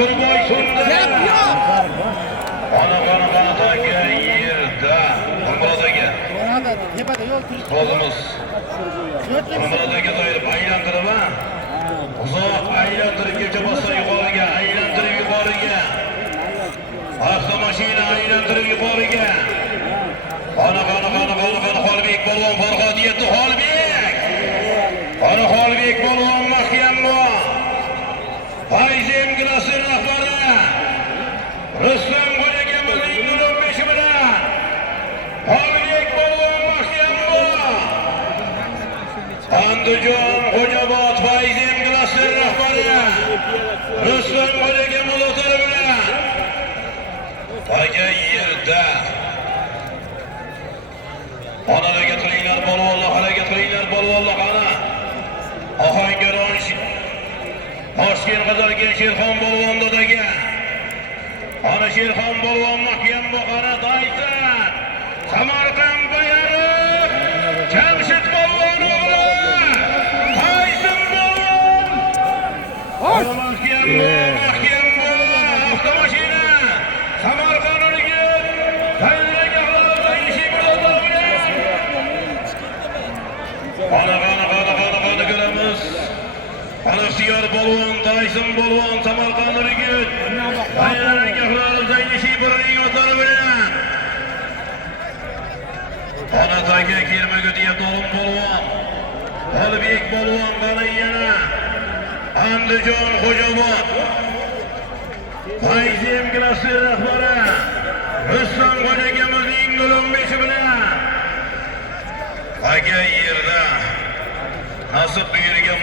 Turboy sunda. Ana taka yerda. Umrodaga. Qolimiz. Umrodaga doir aylantirib ha. Uzoq aylantirib kecha bossa yuqoriga, aylantirib yuqoriga. Avtomashina aylantirib yuqoriga. Ana Xolbek polvon Farhod yetdi Xolbek. Ana Xolbek polvon mahkamroq. Fayzem Gilasi rahbari. Ruslan Qo'jagamizning 15 bilan. Xolbek polvon mahkamroq. Andijon Xo'jobod Fayzem Gilasi rahbari. Ruslan Qo'jagamiz o'tari bilan. Taka yerda. Onalarga qilinglar polvonlar, harakat qilinglar polvonlar qani. Ohangaron Toshkent qadalgan Sherxon polvon dodaga. Ana Sherxon polvon mahkam boqara Daysan. Samarqand Bayariq. Jamshid polvon o'g'li. Daysan polvon. Mahkam avtomashina. Samarqand o'rgib. Tayyorga hozir ishi bo'ladi. Ana ko'ramiz. Ana Ixtiyor polvon, Daysan polvon, Samarqand o'rgib. Tayyorga hozir ishi bo'ladi o'tari bilan. Ana taka kirmaga deyapti Olim polvon. Xolbek polvon qani yana. Andijon Xo'jobod. Fayzem Gilasi rahbari. Ruslan Qo'jagamizning 15 bilan. Taka yerda nasib buyurgan